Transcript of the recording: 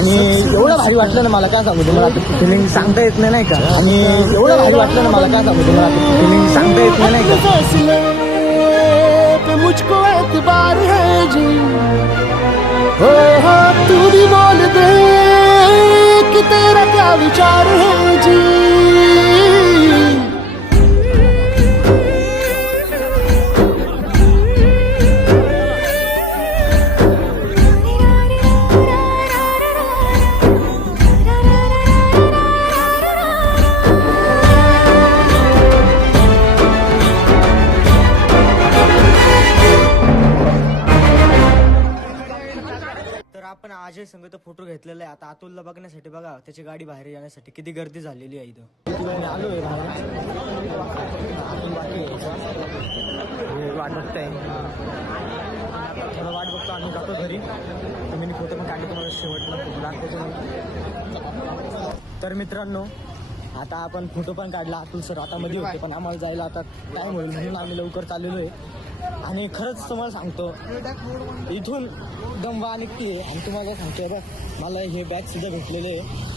आणि एवढं भारी वाटलं ना मला, काय सांगू तुम्हाला आता फिलिंग सांगता येत नाही का. आणि एवढं भारी वाटलं ना मला, काय सांगू तुम्हाला आता फिलिंग सांगता येत नाही का. फैसले पे मुझको एतबार है जी, हो तू भी बोल दे कि तेरा क्या विचार है जी. तर आपण अजय संघ तर फोटो घेतलेला आहे. आता अतुलला बघण्यासाठी बघा, त्याची गाडी बाहेर येण्यासाठी किती गर्दी झालेली आहे इथं. आलोय वाट बघताय, थोडं वाट बघतो आम्ही, जातो घरी. मी फोटो पण काढले तुम्हाला शेवटला दाखवतो. तर मित्रांनो, आता आपण फोटो पण काढला. अतुल सर आता मध्ये होते, पण आम्हाला जायला आता टाईम होईल म्हणून आम्ही लवकर चाललेलो आहे. आणि खरंच तुम्हाला सांगतो, इथून दमवा निघते. आणि तुम्हाला सांगतोय बघ, मला हे बॅग सुद्धा भेटलेले आहे.